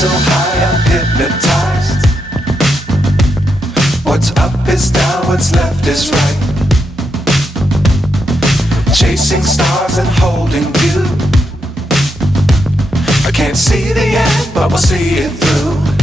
so high I'm hypnotized. What's up is down, what's left is right. Chasing stars and holding you. I can't see the end, but we'll see it through.